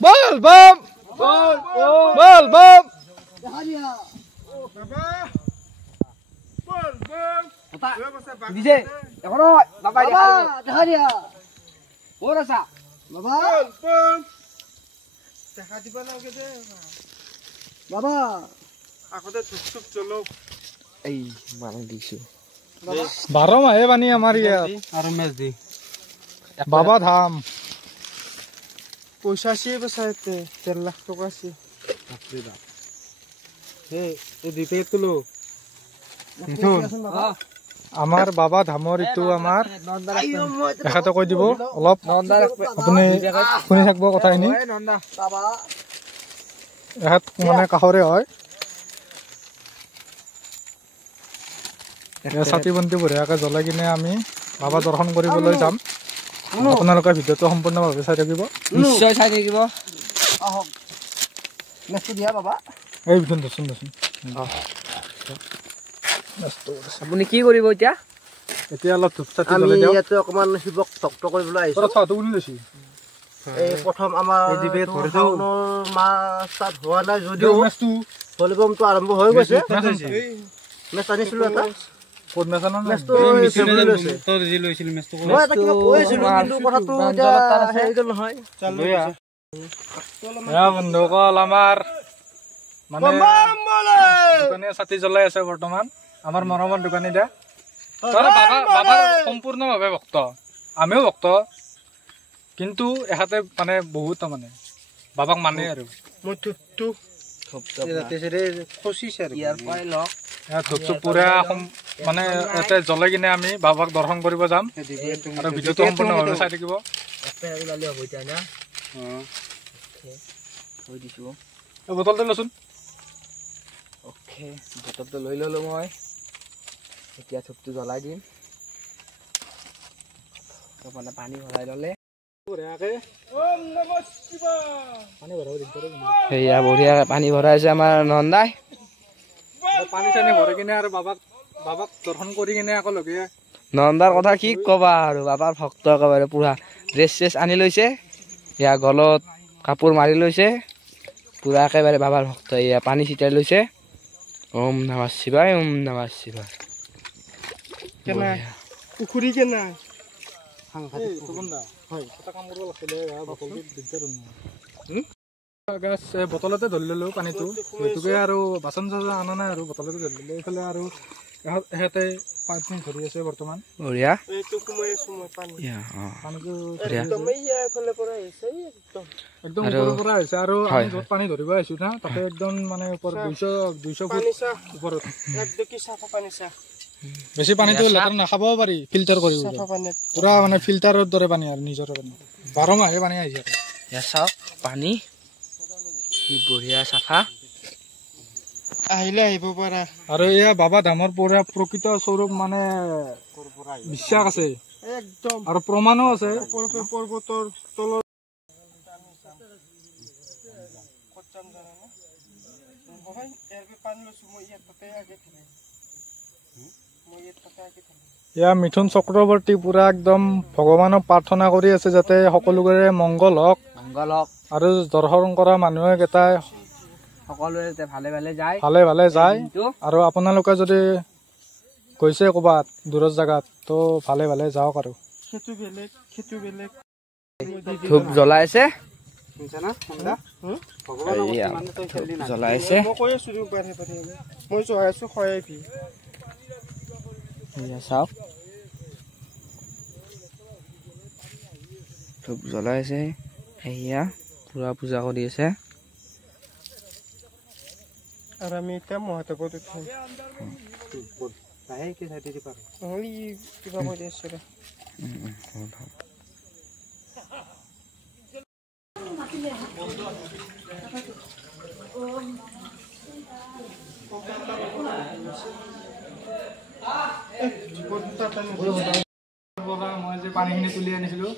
বল বম বল বম দিছে এখন বাবা দেখা দিয়া ওর আসা বাবা দেখা দিবা লাগে দে বাবা আগতে ধুপ চলো এই মারং দিছো 12 মাহে পানী আমাৰ ইয়াত আৰু মেচ দি বাবা ধাম পইচা আছে বসাইতে 1.5 লাখ টাকা আছে বাপরে বাপ হে এই দুই পেকেট তুলো আমাৰ বাবা ধামৰ ইটো আমাৰ এখাতে কৈ দিব অলপ আপুনি শুনি থাকিব কথাখিনি বাবা এখাত মানে কাষৰে হয় ছাতি বন্তি বঢ়িয়াকে জ্বলাই কিনে আমি বাবা দৰ্শন কৰিবলৈ যাম আপোনালোকে ভিডিঅ'টো সম্পূৰ্ণভাৱে চাই থাকিব নিশ্চয় চাই থাকিব আহক মেছটো দিয়া বাবা এই ভিডিঅ' দচোন আপুনি কি কৰিব এতিয়া এতিয়া অলপ ধূপ চাতি জ্বলাই দিওঁ ইয়াতে অকমান শিৱক ভক্ত কৰিবলৈ আহিছো চাহটো কোনে লৈছি এই প্ৰথম আমাৰ মাছ তাত হোৱা নাই যদিও ভলিবমটো আৰম্ভ হৈ গৈছে মেছ আনিছিলো এটা ক'ত মেছানো মেছটো তোৰ যি লৈছিল মেছটো মই এটা কিবা কৈছিলো কিন্তু কথাটো এতিয়া হেৰি গ'ল নহয় বন্ধুসকল আমাৰ মানে দোকানীয়ে ছাতি জ্বলাই আছে বৰ্তমান আমাৰ মৰমৰ দোকানী দা বাবা সম্পূৰ্ণভাৱে ভক্ত আমিও ভক্ত কিন্তু এহাতে মানে বহুত মানে বাবাক মানে আৰু মই ধুপটো খচিছে আৰু ইয়াৰ পৰাই লওক ধূপটো পুৰা মানে ইয়াতে জ্বলাই কিনে আমি বাবাক দৰ্শন কৰিব যাম আৰু ভিডিঅ'টো সম্পূৰ্ণভাৱে চাই থাকিব বটলটো লচোন বটলটো লৈ ললো মই এতিয়া ধূপটো জ্বলাই দিম মানে পানী ভৰাই ললে সেয়া বঢ়িয়াকে পানী ভৰাইছে আমাৰ নন্দাই পানী চানী ভৰাই কিনে আৰু বাবাক দৰ্শন কৰি কিনে আকৌ লগে নন্দাৰ কথা কি কবা আৰু বাবাৰ ভক্ত একেবাৰে পুৰা ড্ৰেছ চেছ আনি লৈছে এয়া গলত কাপোৰ মাৰি লৈছে পুৰা একেবাৰে বাবাৰ ভক্ত এয়া পানী ছিটাই লৈছে ওম নমঃ শিৱায় ওম নমঃ শিৱায় কেনা পুখুৰী কেনা বটলতে ধৰি ললো পানীটো সেইটোকে আৰু বাচন চাচন অনা নাই আৰু বটলতে ধৰি ললো এইফালে আৰু এহেঁতে পানী ধৰি আছে বৰ্তমান বঢ়িয়া এইটো সোমাই আছো মই পানী পানীটো একদম এইফালে পৰা আহিছে একদম ওপৰৰ পৰা আহিছে আৰু আমি য'ত পানী ধৰিব আহিছো না তাতে একদম মানে ওপৰত 200 ফুট ওপৰত একদম চাফা পানী চা বেছি পানীটো লেতেৰা নাখাবও পাৰি ফিল্টাৰ কৰিব পুৰা মানে ফিল্টাৰৰ দৰে পানী আৰু নিজৰ পানী 12 মাহে পানী আহিছে চাওক পানী কি বঢ়িয়া চাফা আহিলে আহিব পাৰা আৰু এয়া বাবা ধামৰ পৰা প্ৰকৃত স্বৰূপ মানে বিশ্বাস আছে একদম আৰু প্ৰমাণো আছে পৰ্বতৰ তলত এয়া মিথুন চক্ৰৱৰ্তী পুৰা একদম ভগৱানক প্ৰাৰ্থনা কৰি আছে যাতে সকলোৰে মংগল হওক আৰু দৰ্শন কৰা মানুহে কেইটাই সকলোৱে ভালে ভালে যায় আৰু আপোনালোকে যদি গৈছে ক'ৰবাত দূৰৰ জাগাত তো ভালে ভালে যাওক আৰু খেতু বেলেগ ধূপ জ্বলাইছে চাওক ধূপ জ্বলাইছে এয়া পুৰা পূজা কৰি আছে আৰু আমি এতিয়া মহাদেৱত উঠিম কিবা কৰি আছে মই যে পানীখিনি তুলি আনিছিলো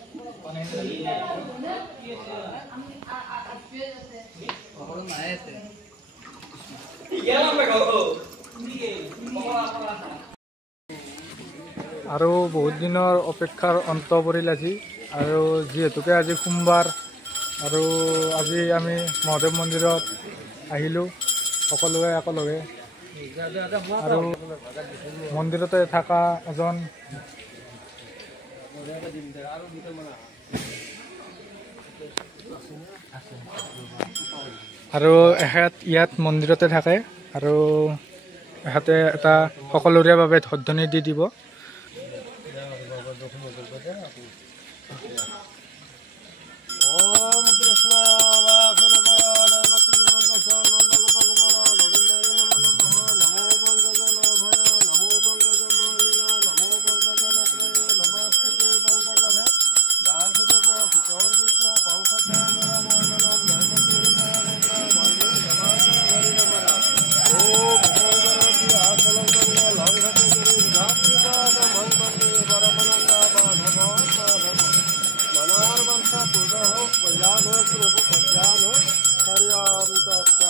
আৰু বহুত দিনৰ অপেক্ষাৰ অন্ত পৰিল আজি আৰু যিহেতুকে আজি সোমবাৰ আৰু আজি আমি মহাদেৱ মন্দিৰত আহিলোঁ সকলোৱে একেলগে আৰু মন্দিৰতে থকা এজন আৰু এখেত ইয়াত মন্দিৰতে থাকে আৰু এখেতে এটা সকলোৰে বাবে ধ্বনি দি দিব। Hariam Tatta